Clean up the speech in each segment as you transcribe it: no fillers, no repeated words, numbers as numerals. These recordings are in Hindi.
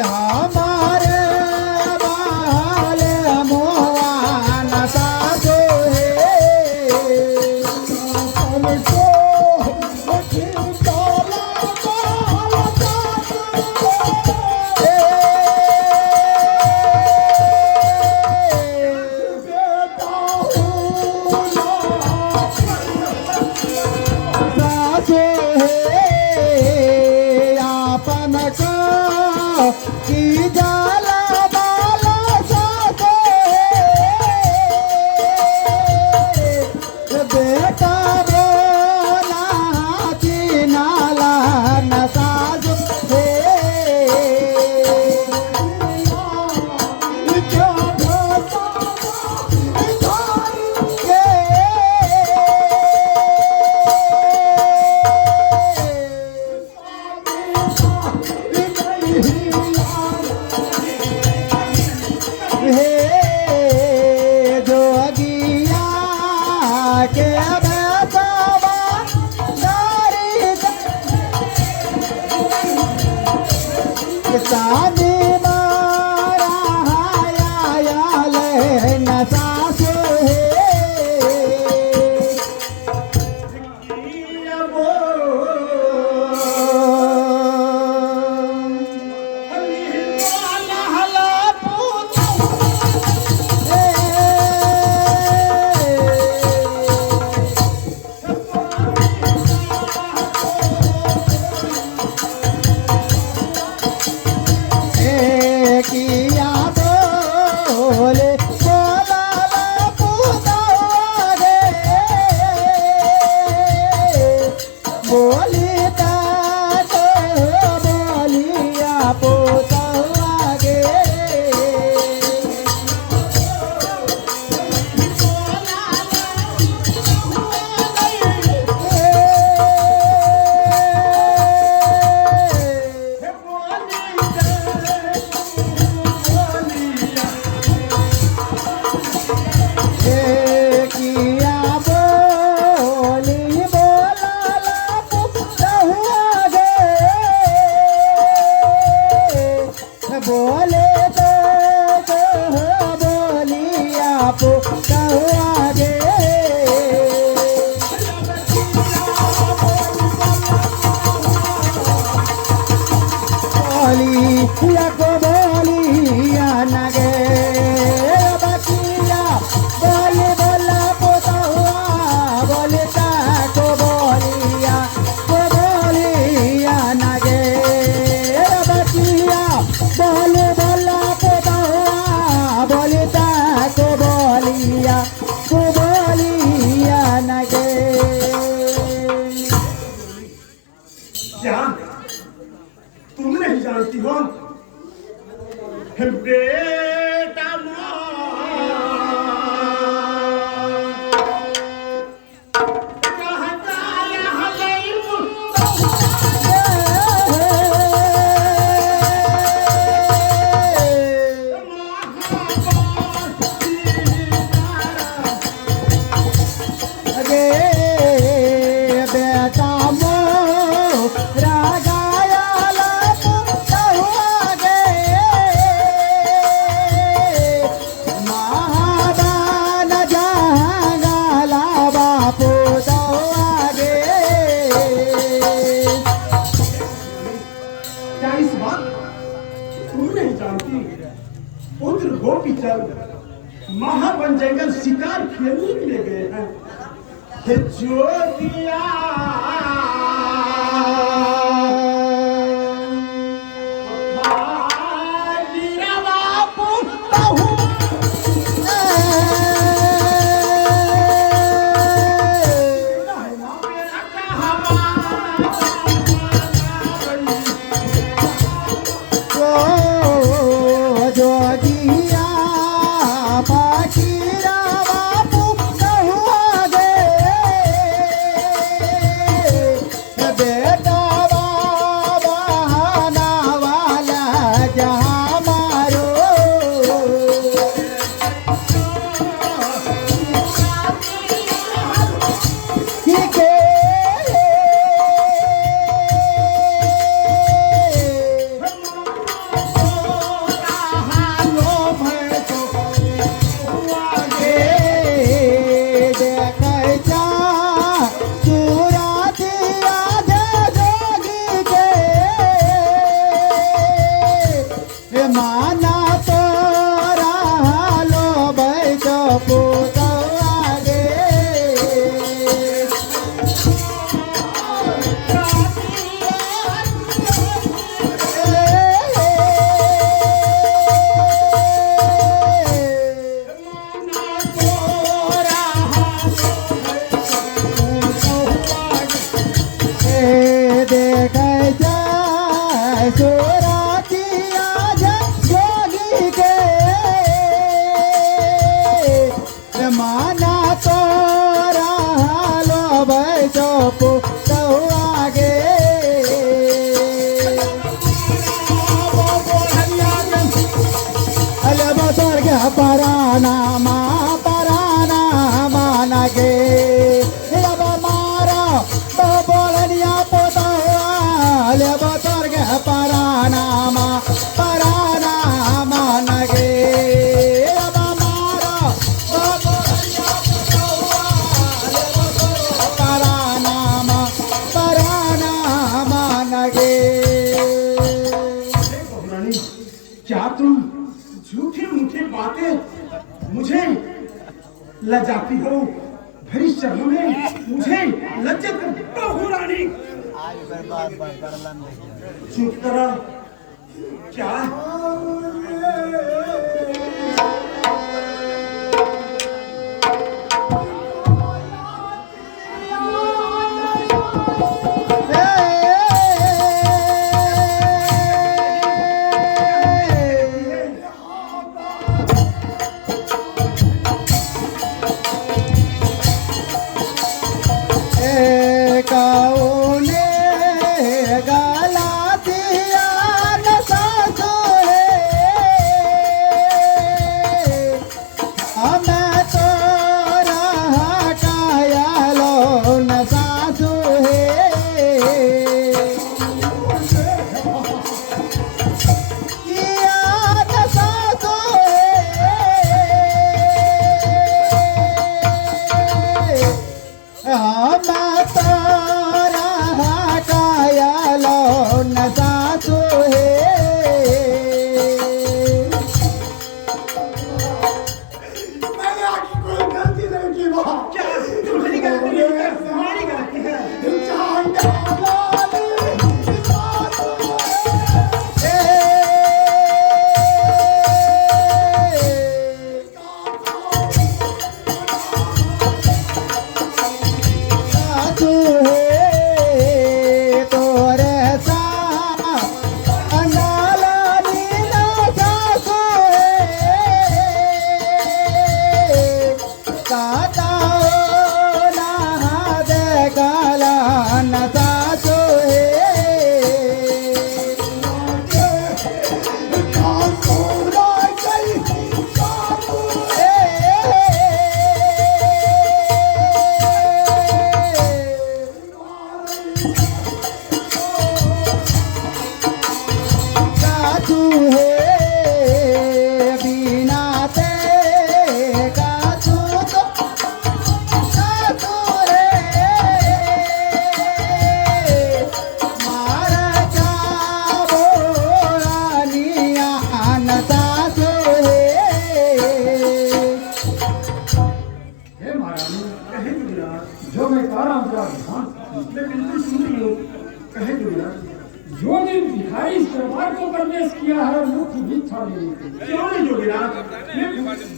हमारे बाले मोहन साधु हमको की जाला बाला साधे बेटा बोला की नाला न साजु हे क्या भाषा के बेसवा नारी सानी मारा हाया ले न सासु किया बोले बोला पूता रे बोली तो बोलिया पूता गे किया बोली बोला पूता गे बोले तो बोलिया पूता गे बोलिया को बोलिया नगे बकिया बोले बोला पोता हुआ बोले को बोलिया नगे बकिया बोले बोला पोता हुआ बोले को बोलिया नगे क्या तुम नहीं जानती हो बेटा बेटा मो रागाया महादान जंगला बापू आगे क्या इस बात तुम नहीं जानती पुत्र गोपीचंद महावन जंगल शिकार खेलने के लिए गए हैं हे ज्योतिया जोगिया पाखीरा बापू कहुआ गे बेटा बहाना वाला जहाँ मारो के माना तोरा लो बैठो पुतवागे देख जाए सुरातिया जोगी के माना तोरा लो बैठो पुतवागे अले बसर के पराना मानगे अब मारा तो बोलनिया पोतवा ले बसर के पराना मानगे अब मारा तो बोलनिया पोतवा ले बसर के पराना मानगे बहुरानी, क्या तुम झूठी मूठी बातें मुझे लजाती हो? भरी शर्म में मुझे लज्जत बहुरानी। चुप करो। क्या कौने गला दिया न सासु हमें तोरा कायलो न सासु किया न सासु हम तोरा कायलो न सासु मैंने आपकी कोई गलती नहीं की वहाँ। क्या तुम्हारी गलती नहीं है, हमारी गलती है। सासु तोरे सा अंडाला नीला सासु काताओ ना दे काला न सासु सासु बिना ते कासु तो सासु मारा चाबो रानिया न सासु हे महारानी, कहे जुबिराज, जो मैं कह रहा हूँ जरा ध्यान से। मैं बिल्कुल सुन रही हूँ। कहे जुबिराज, जो दिन भिखारी इस दरबार को प्रवेश किया है मुख्य भिक्षा लेने के लिए। क्यों नहीं जुबिराज? मैं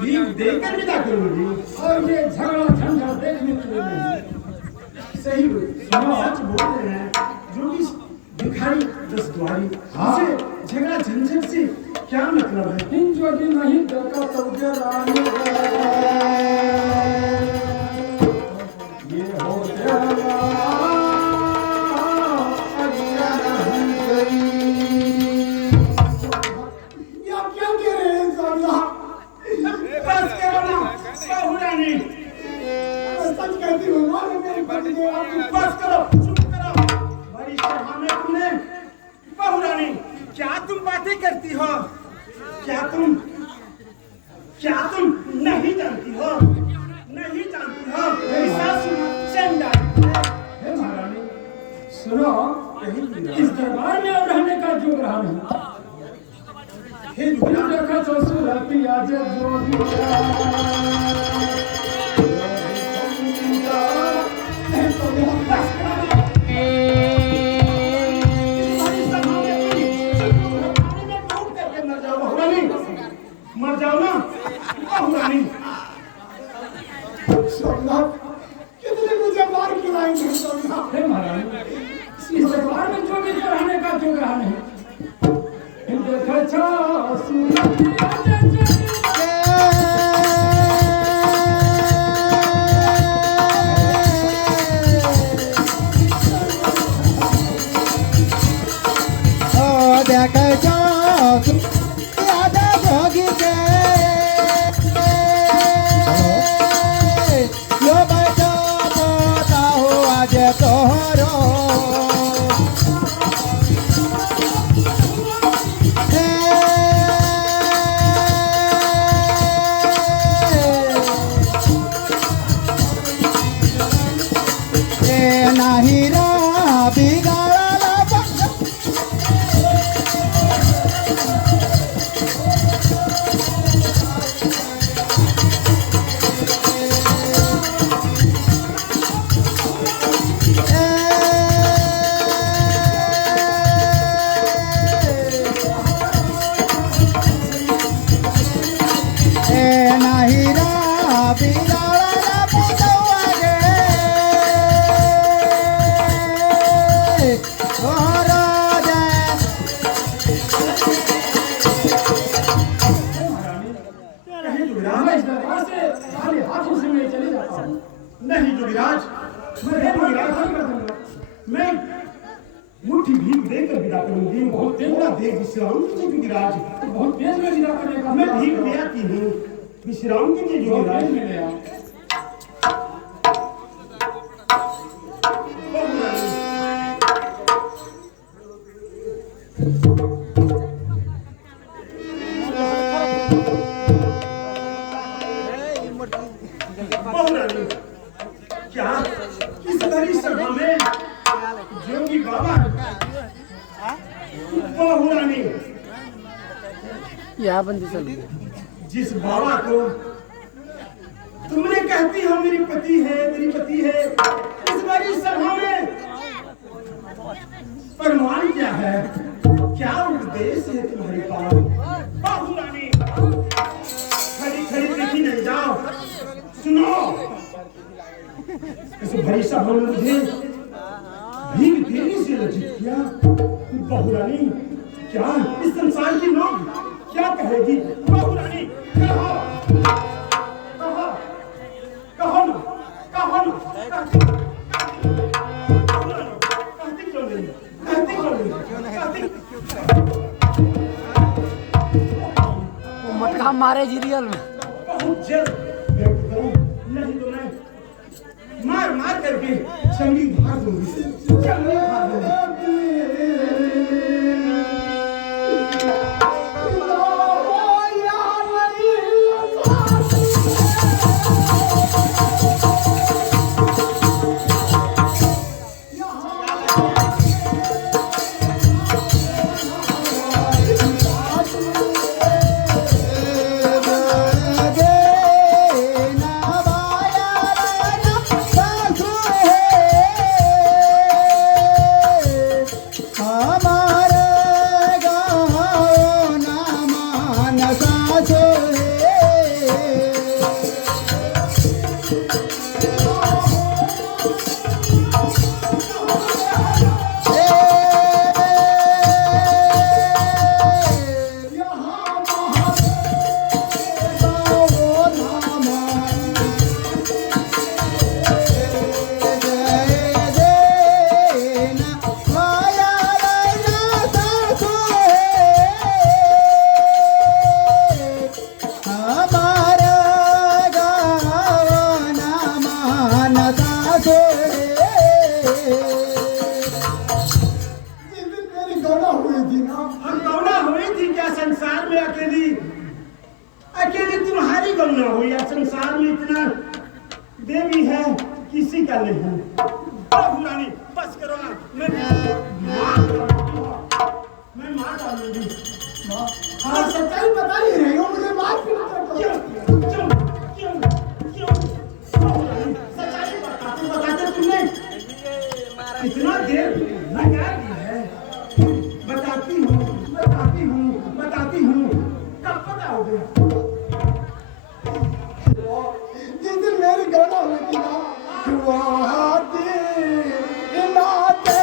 भीख देकर विदा करूंगी। और ये झगड़ा झंझट देखने के लिए नहीं। सही सच बोल रहे हैं। जो भी भिखारी दसद्वारी, हाँ। उसे झगड़ा झंझट से क्या मतलब है? इन जो दिन नहीं देखा तो उसे रानी ये हो जाएगा बस करो ना, बहुरानी। सच कहती हूँ ना मेरी पति ने आपकी बस करो, चुप करो। बड़ी शर्म है तुमने। बहुरानी, क्या तुम बातें करती हो? क्या तुम नहीं जानती हो? नहीं जानती हो? मेरी सासू चंदा। हे महारानी सुनो, इस दरबार में अब रहने का जोग रहा नहीं। हे युवराज देखो तो सूरतिया जे जोगिया तो बहुत बस करा मर जाओ ना बहुरानी सोमनाथ कितने मुझे मार खिलाएंगे सोमनाथ। हे महाराज इस दरबार में जो भी रहने का जो रहा नहीं देखो तो सूरतिया जे नहीं युवराज मैं मुट्ठी भीख देकर विदा करूंगी। बहुत थोड़ा देर विश्राम कीजिए युवराज। बहुत तेज में विदा करने का मैं भीख ले आती हूँ, विश्राम कीजिए युवराज। में ले आओ बहुरानी क्या इस भरी सभा में जोगी बाबा बहुरानी यहाँ बंदी चल जिस बाबा को तुमने कहती हो मेरी पति है इस बारी सभा में प्रमाण क्या है, क्या उपदेश है तुम्हारे पास बहुरानी? खड़ी खड़ी देखी नहीं जाओ, सुनो इस भाई साहब ने मुझे भीख देने से लज्जित किया। बहुरानी क्या इस संसार की लोग क्या कहेगी? बहुरानी कहो कहो ना कहती क्यों नहीं? वो मटका मारे जी रियल में बहुत जल्द व्यक्त करो, नहीं तो मैं मार करके चंगी भाग दूंगी, चंगी भाग दूंगी। संसार में अकेली तुम्हारी गौना हुई, या संसार में इतना देवी है किसी का नहीं है। बहुरानी बस करो ना, मैं मार डालूंगी। हाँ सच्चाई बता ही रही हो मुझे माफ कर क्यों क्यों क्यों क्यों सच्चाई बताते तुमने इतना देर लगा दी है। बताती हूँ कब बताओगे? जिस दिन मेरी गणना हुई थी ना वहाँ दिन नाते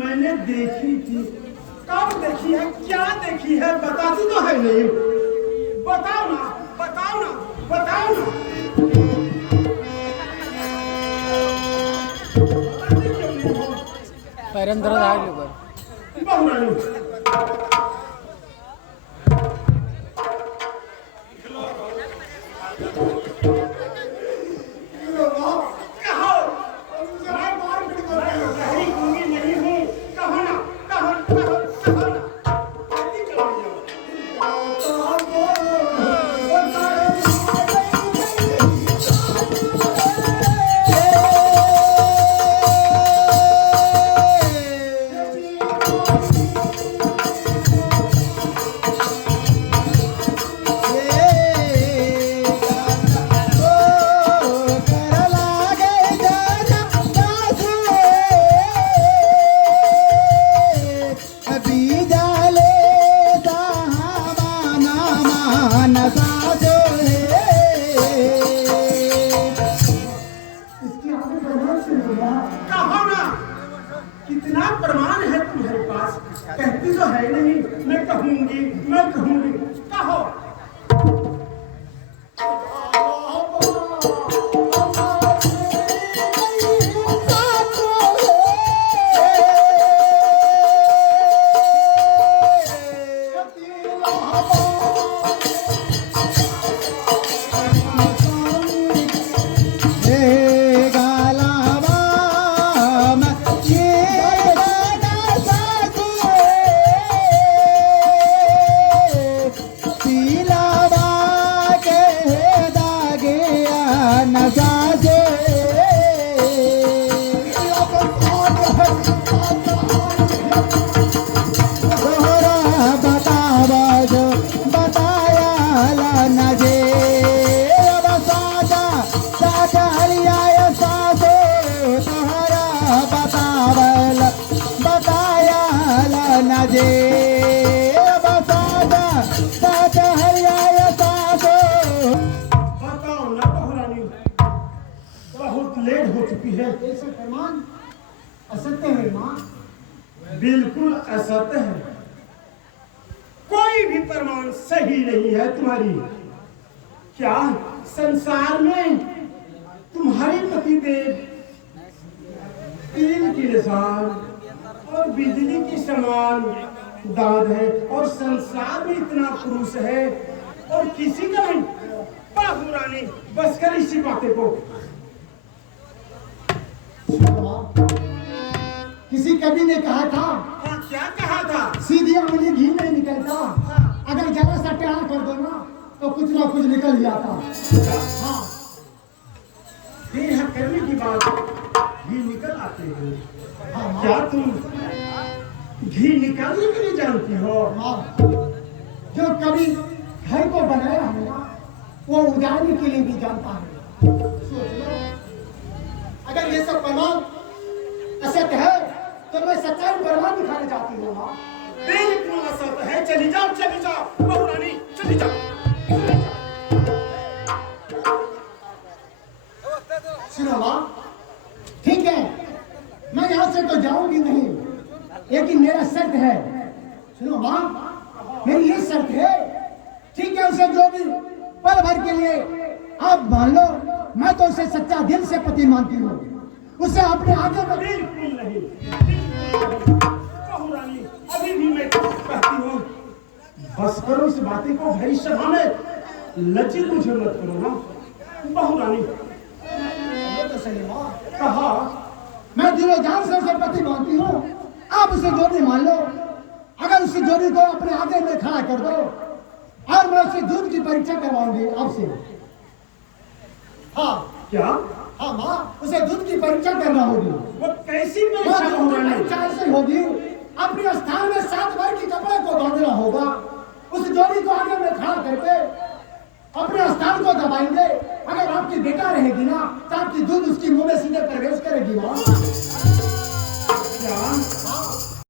मैंने देखी थी। कब देखी है? क्या देखी है? बताती तो है नहीं। बताओ ना, बताओ ना, बताओ ना। बताती क्यों नहीं हो? पैरन दर्द आ गया बहुरानी कितना प्रमाण है तुम्हारे पास? कहती तो है नहीं। मैं कहूंगी, मैं कहूंगी। कहो। असत्य है माँ। बिल्कुल असत्य है। कोई भी प्रमाण सही नहीं है तुम्हारी। क्या संसार में तुम्हारे पतिदेव तीन के निशान और बिजली की समान दाद है और संसार में इतना पुरुष है और किसी का नहीं? बाबू रानी बस कर इसी बातें को। किसी कवि ने कहा था। हाँ, क्या कहा था? सीधी उंगली घी नहीं निकलता। अगर जरा सा टेढ़ा कर दो ना तो कुछ ना कुछ निकल जाता। हाँ, देह करने की बात घी निकल आते हैं। हाँ, क्या तुम घी निकालने के लिए जानती हो? हाँ, जो कभी घर को बनाया है ना वो उजाड़ने के लिए भी जानता है। सोच लो, दिखाने जाती हो माँ? बिल्कुल असत है, चली जाओ बहू रानी, चली जाओ। सुनो माँ, ठीक है, मैं यहाँ से तो जाऊंगी नहीं, लेकिन मेरा शर्त है। सुनो माँ, मेरी ये शर्त है, ठीक है, उसे जो भी पल भर के लिए आप मान लो, मैं तो उसे सच्चा दिल से पति मानती हूँ, उसे अपने आगे में। बिल्कुल नहीं, बहू रानी, अभी भी मैं कहती हूँ, बस करो इस बातें को, भाई सभा में लज्जित मुझे मत करो ना। बहू रानी, तो सही माँ, कहा मैं दिलो जान से उसे पति मानती हूँ, आप उसे जोड़ी मान लो। अगर उसी जोड़ी को अपने आगे में खड़ा कर दो और मैं उसे दूध की परीक्षा करवाऊंगी आपसे। हाँ क्या? हाँ माँ, उसे दूध की परीक्षा करना होगी। वो कैसी परीक्षा दूध बहू की रानी? परीक्षा ऐसे होगी, अपने स्थान में 7 बार की कपड़े को बांधना होगा, उस जोड़ी को आगे में खड़ा करके अपने स्थान को दबाएंगे। अगर आपकी बेटा रहेगी ना, तो आपकी दूध उसकी मुंह में सीधे प्रवेश करेगी माँ। क्या?